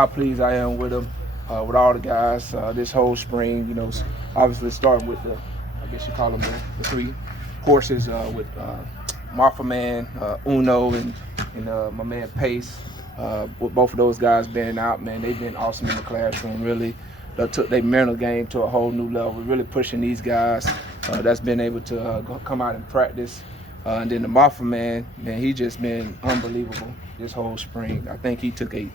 how pleased I am with all the guys this whole spring. Obviously starting with I guess you call them the three horses with Marfa Man, Uno, and my man Pace. With both of those guys being out, man, they've been awesome in the classroom. Really, they took their mental game to a whole new level. Really pushing these guys that's been able to come out and practice. And then the Marfa man, he just been unbelievable this whole spring. I think he took a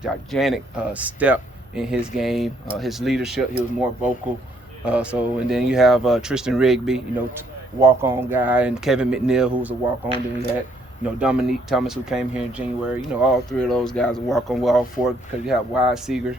gigantic step in his game, his leadership. He was more vocal. And then you have Tristan Rigby, walk-on guy, and Kevin McNeil, who was a walk-on. Then you had, Dominique Thomas, who came here in January. All three of those guys are walk-on. Well, all four, because you have Wise Seeger.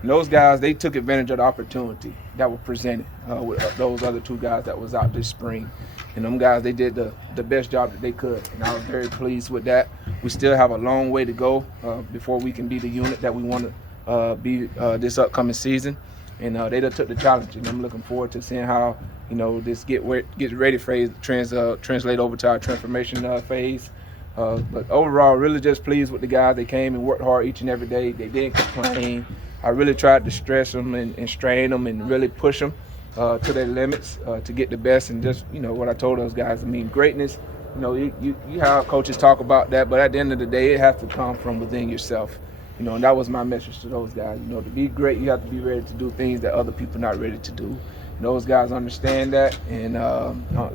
And those guys, they took advantage of the opportunity that was presented with those other two guys that was out this spring. And them guys, they did the best job that they could. And I was very pleased with that. We still have a long way to go before we can be the unit that we want to be this upcoming season. And they just took the challenge. And I'm looking forward to seeing how, this get ready phase translate over to our transformation phase. But overall, really just pleased with the guys. They came and worked hard each and every day. They didn't complain. I really tried to stress them and strain them and really push them to their limits to get the best. And just, what I told those guys, greatness, you have coaches talk about that, but at the end of the day, it has to come from within yourself. And that was my message to those guys. To be great, you have to be ready to do things that other people are not ready to do. And those guys understand that. And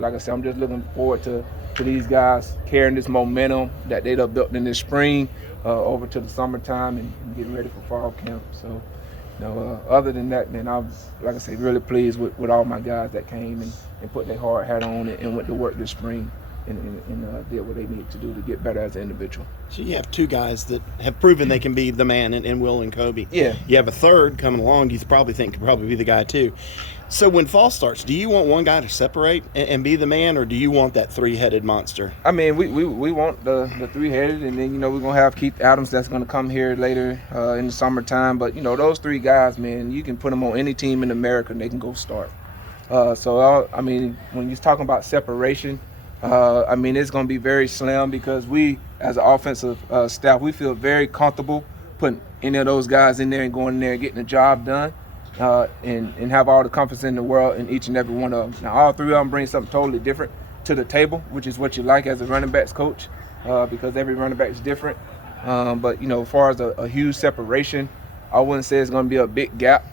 like I said, I'm just looking forward to these guys carrying this momentum that they've built in this spring over to the summertime and getting ready for fall camp. So, other than that, man, I was, like I say, really pleased with all my guys that came and put their hard hat on and went to work this spring and did what they needed to do to get better as an individual. So you have two guys that have proven they can be the man in Will and Kobe. Yeah. You have a third coming along you probably think could probably be the guy too. So when fall starts, do you want one guy to separate and be the man, or do you want that three-headed monster? I mean, we want the three-headed, and then, we're going to have Keith Adams that's going to come here later in the summertime. But, those three guys, man, you can put them on any team in America and they can go start. When you're talking about separation, it's going to be very slim because we, as an offensive staff, we feel very comfortable putting any of those guys in there and going in there and getting the job done and have all the confidence in the world in each and every one of them. Now, all three of them bring something totally different to the table, which is what you like as a running backs coach because every running back is different. As far as a huge separation, I wouldn't say it's going to be a big gap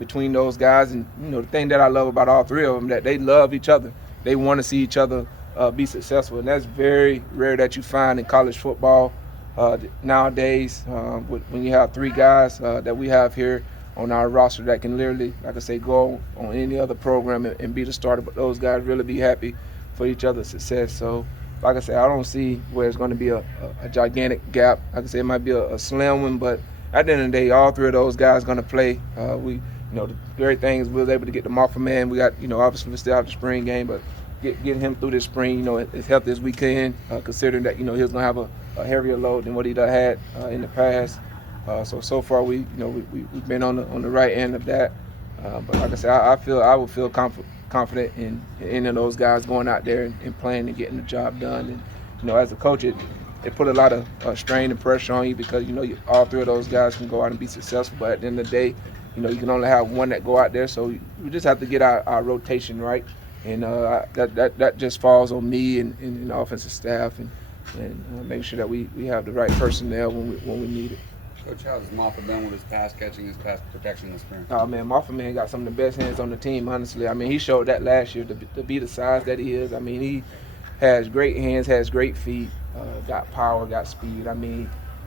between those guys. And, the thing that I love about all three of them, that they love each other. They want to see each other be successful, and that's very rare that you find in college football nowadays. When you have three guys that we have here on our roster that can literally, like I say, go on any other program and be the starter, but those guys really be happy for each other's success. So, like I say, I don't see where it's going to be a gigantic gap. Like I say, it might be a slim one, but at the end of the day, all three of those guys going to play. The great thing is we was able to get the Marfa man. We got, obviously we still have the spring game, but getting him through this spring, as healthy as we can, considering that, he was going to have a heavier load than what he done had in the past. So far we've been on the right end of that. But like I said, I would feel confident in any of those guys going out there and playing and getting the job done. And, as a coach, it put a lot of strain and pressure on you because, all three of those guys can go out and be successful. But at the end of the day, you can only have one that go out there. So we just have to get our rotation right. And that just falls on me and the offensive staff and make sure that we have the right personnel when we need it. Coach, how's Marfa been with his pass catching, his pass protection this spring? Oh, man, Marfa, man, got some of the best hands on the team, honestly. He showed that last year to be the size that he is. He has great hands, has great feet, got power, got speed.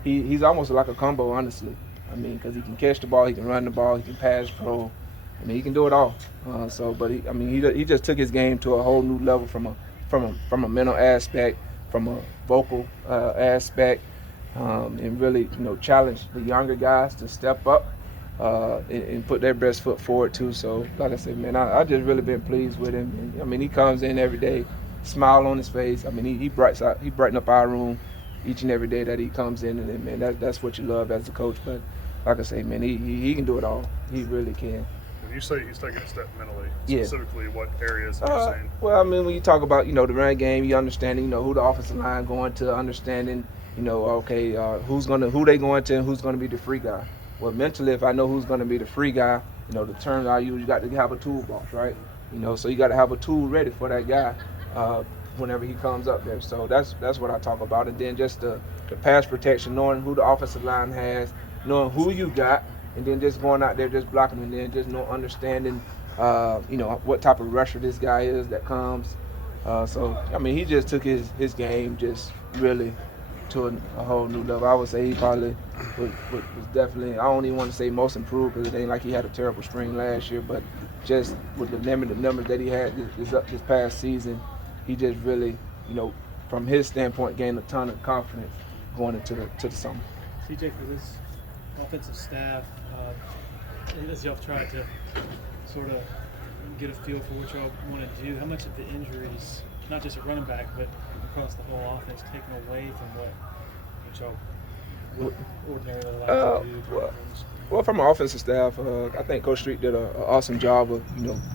He's almost like a combo, honestly. Because he can catch the ball, he can run the ball, he can pass pro. He can do it all. He just took his game to a whole new level from a mental aspect, from a vocal aspect, and really, challenge the younger guys to step up and put their best foot forward too. So, like I said, man, I just really been pleased with him. He comes in every day, smile on his face. He brighten up our room each and every day that he comes in, and man, that's what you love as a coach. But like I say, man, he can do it all. He really can. When you say he's taking a step mentally, Yeah. specifically what areas are you saying? Well, when you talk about, the run game, you understanding, who the offensive line going to, understanding, Okay, who they going to and who's gonna be the free guy. Well, mentally, if I know who's gonna be the free guy, the term I use, you got to have a toolbox, right? So you got to have a tool ready for that guy whenever he comes up there. So that's what I talk about. And then just the pass protection, knowing who the offensive line has, knowing who you got, and then just going out there just blocking, and then just understanding what type of rusher this guy is that comes. He just took his game just really to a whole new level. I would say he probably was definitely, I don't even want to say most improved, because it ain't like he had a terrible spring last year, but just with the numbers that he had this past season, he just really, from his standpoint, gained a ton of confidence going into the summer. CJ, for this offensive staff, as y'all tried to sort of get a feel for what y'all want to do, how much of the injuries, not just a running back, but across the whole offense, taken away from what y'all would ordinarily like to do? Well, from our offensive staff, I think Coach Street did an awesome job of,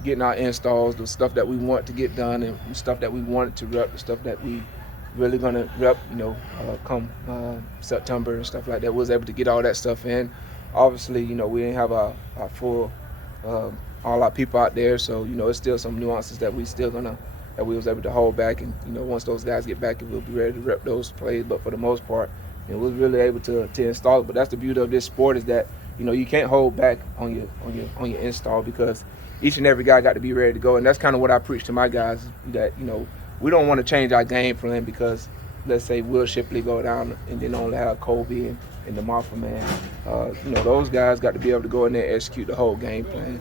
getting our installs, the stuff that we want to get done, and stuff that we wanted to rep, the stuff that we really gonna rep, come September and stuff like that. We was able to get all that stuff in. Obviously, we didn't have our full all our people out there, so it's still some nuances that we was able to hold back, and once those guys get back, we'll be ready to rep those plays. But for the most part, we was really able to install it. But that's the beauty of this sport, is that you can't hold back on your install, because each and every guy got to be ready to go. And that's kind of what I preach to my guys, that we don't want to change our game plan because, let's say, Will Shipley go down and then only have Kobe and the Marfa man. Those guys got to be able to go in there and execute the whole game plan.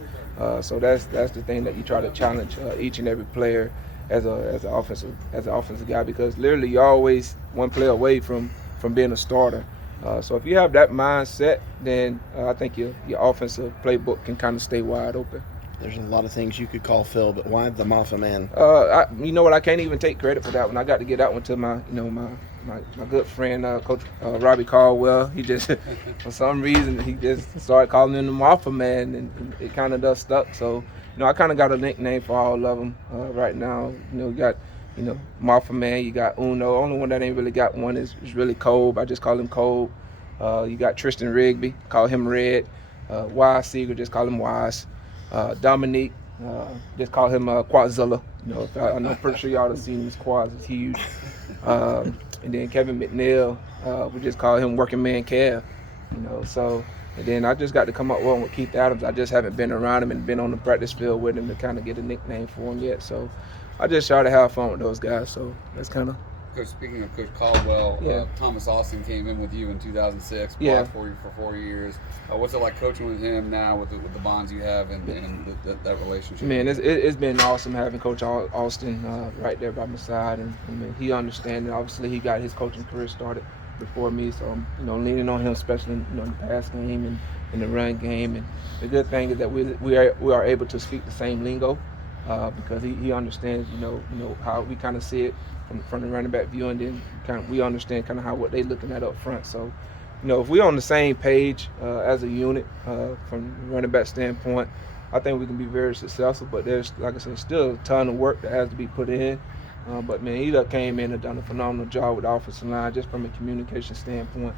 So that's the thing that you try to challenge each and every player as an offensive guy, because literally you're always one play away from being a starter. So if you have that mindset, then I think your offensive playbook can kind of stay wide open. There's a lot of things you could call Phil, but why the Mafia man? You know what? I can't even take credit for that one. I got to get that one to my good friend, Coach Robbie Caldwell. He just, for some reason, he just started calling him the Mafia man, and it kind of does stuck. So, I kind of got a nickname for all of them right now. You got, Mafia man. You got Uno. Only one that ain't really got one is really Kobe. I just call him Kobe. You got Tristan Rigby, call him Red. Wise Seeger, just call him Wise. Dominique, just call him Quadzilla. I'm pretty sure y'all have seen his quads, it's huge. And then Kevin McNeil, we just call him Working Man Kev. So, and then I just got to come up with one with Keith Adams. I just haven't been around him and been on the practice field with him to kind of get a nickname for him yet. So I just try to have fun with those guys. So that's kind of. Coach, speaking of Coach Caldwell, Yeah. Thomas Austin came in with you in 2006, Yeah. played for you for 4 years. What's it like coaching with him now, with the bonds you have and that relationship? Man, it's been awesome having Coach Austin right there by my side, and he understands. Obviously, he got his coaching career started before me, so I'm leaning on him, especially in the pass game and in the run game. And the good thing is that we are able to speak the same lingo because he understands how we kind of see it from the running back view, and then we understand kind of what they looking at up front. So, if we're on the same page as a unit from the running back standpoint, I think we can be very successful. But there's, like I said, still a ton of work that has to be put in. But man, he came in and done a phenomenal job with the offensive line, just from a communication standpoint.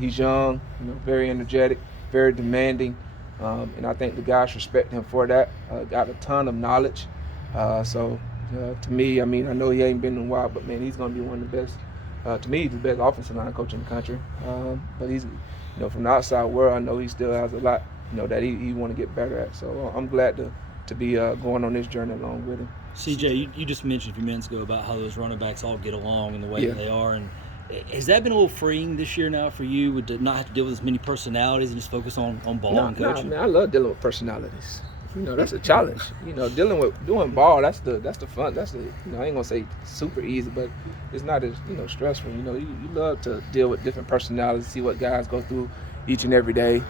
He's young, very energetic, very demanding, and I think the guys respect him for that. Got a ton of knowledge. To me, I know he ain't been in a while, but man, he's going to be one of the best. To me, he's the best offensive line coach in the country. But he's, from the outside world, I know he still has a lot, that he want to get better at. So I'm glad to be going on this journey along with him. CJ, you just mentioned a few minutes ago about how those running backs all get along and the way Yeah. that they are. And has that been a little freeing this year now for you, to not have to deal with as many personalities and just focus on ball and coaching? Man, I love dealing with personalities. That's a challenge. Doing ball, that's the fun. That's the I ain't gonna say super easy, but it's not as stressful. You love to deal with different personalities, see what guys go through each and every day,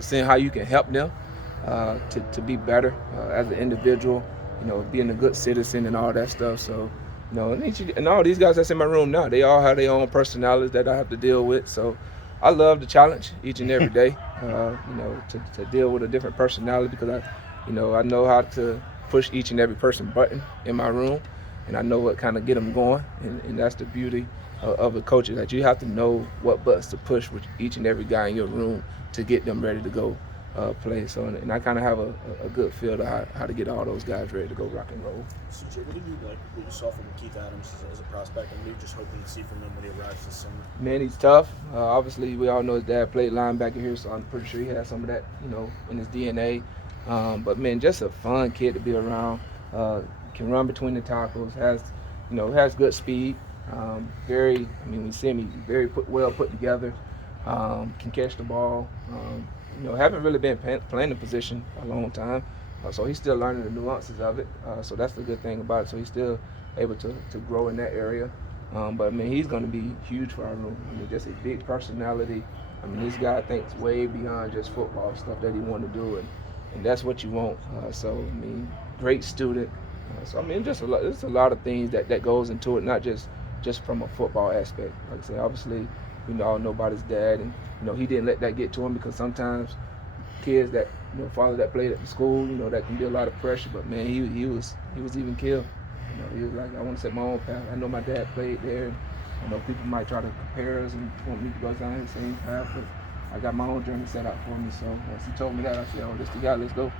seeing how you can help them to be better as an individual. Being a good citizen and all that stuff. So, and all these guys that's in my room now, they all have their own personalities that I have to deal with. So, I love the challenge each and every day. To deal with a different personality, because I know how to push each and every person button in my room, and I know what kind of get them going, and that's the beauty of a coach is that you have to know what buttons to push with each and every guy in your room to get them ready to go play. So, and I kind of have a good feel to how to get all those guys ready to go rock and roll. CJ, what did you like what you saw from Keith Adams as a prospect, and maybe just hoping to see from him when he arrives this summer? Man, he's tough. Obviously, we all know his dad played linebacker here, so I'm pretty sure he has some of that, in his DNA. But man, just a fun kid to be around. Can run between the tackles. Has good speed. We see him. He's very well put together. Can catch the ball. Haven't really been playing the position a long time, so he's still learning the nuances of it. So that's the good thing about it. So he's still able to grow in that area. But he's going to be huge for our room. Just a big personality. This guy thinks way beyond just football stuff that he want to do, and that's what you want. Great student. There's a lot of things that goes into it, not just from a football aspect. Like I say, obviously, we all know about his dad, and he didn't let that get to him, because sometimes kids that father that played at the school, that can be a lot of pressure. But man, he was even killed. He was like, I want to set my own path. I know my dad played there. And, people might try to compare us and want me to go down the same path, but I got my own journey set out for me. So once he told me that, I said, oh, this the guy, let's go.